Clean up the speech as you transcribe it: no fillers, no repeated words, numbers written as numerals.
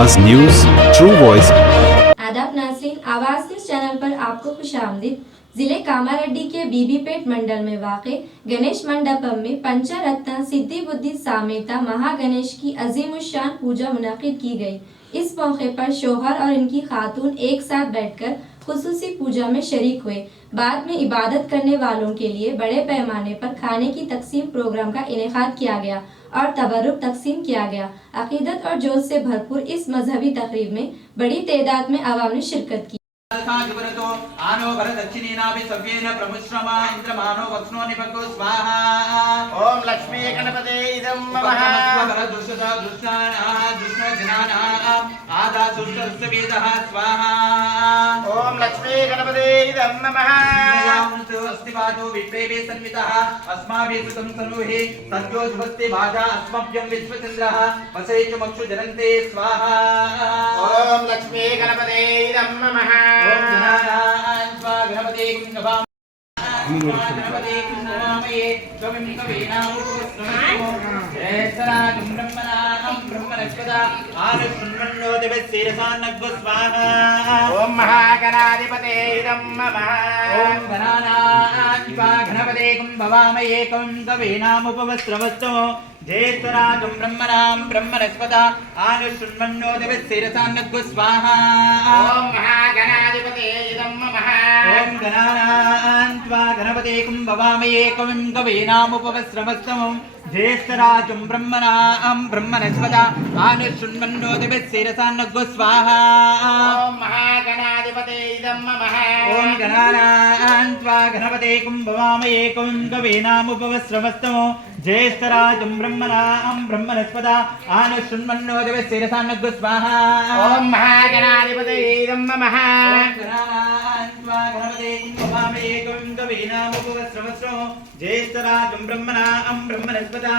आवाज news, true voice. आदाब नाज़रीन, आवाज न्यूज चैनल पर आपको खुशामदीद। जिले कामारेड्डी के बीबीपेट मंडल में वाक़े गणेश मंडपम में पंचरत्न सिद्धि बुद्धि सामेता महागणेश की अजीमुशान पूजा मुनक़िद की गई। इस मौके पर शौहर और इनकी खातून एक साथ बैठकर खुसूसी पूजा में शरीक हुए। बाद में इबादत करने वालों के लिए बड़े पैमाने पर खाने की तकसीम प्रोग्राम का इनेकाद किया गया और तबरुक तकसीम किया गया। अकीदत और जोश से भरपूर इस मजहबी तकरीब में बड़ी तादाद में आवाम ने शिरकत की। आनो भर दक्षिणेनापि सव्येन प्रमुश्रमा इंद्रमानो वक्ष्णो निपको स्वाहा। ओम लक्ष्मी गणपते इदं नमः। भर दुष्टा दुष्टाना दुष्ट जनाना आदा सुष्टस्य वेदः स्वाहा। ओम लक्ष्मी गणपते इदं नमः। यावन्तु अस्तिवादो विप्रेभे सन्मितः अस्माभिः सुतं सनुहि सद्यो जुहस्ते भाजा अस्मभ्यं विश्वचन्द्रः वसे च मक्षु जनन्ते स्वाहा। ओम लक्ष्मी गणपते इदं नमः। ओम गणपते कुंभवाम गणपते कुंभवामये स्वयं कवीनामुपस्मरणो जयसराजं ब्रह्मणां ब्रह्मणस्पदा आनुष्मन्नो दिवसेरसान्नग्व स्वाहा। ओम महागणाधिपते इदं नमः। ओम गणानात्वा गणपते कुंभवामये कवीनामुपस्मरणो जयसराजं ब्रह्मणां ब्रह्मणस्पदा आनुष्मन्नो दिवसेरसान्नग्व स्वाहा। ओम महागणाधिपते इदं नमः। ओम गणानान्त्वा गणपते कुंभवामये कवीनामुपस्मरणो ज्येष्ठराजं ब्रह्मणां ब्रह्मणस्पदा आनुष्मन्नो दिवसेरसान्नग्व स्वाहा। ओम महागणाधिपते इदं नमः। ओम गणानान्त्वा गणपते कुंभवामये कवीनामुपस्मरणो ज्येष्ठराजं ब्रह्मणां ब्रह्मणस्पदा आनुष्मन्नो दिवसेरसान्नग्व स्वाहा। ओम महागणाधिपते इदं नमः। ओम गणानान्त्वा गणपते कुंभवामये कवीनामुपस्मरणो ज्येष्ठराजं ब्रह्मणां ब्रह्मणस्पदा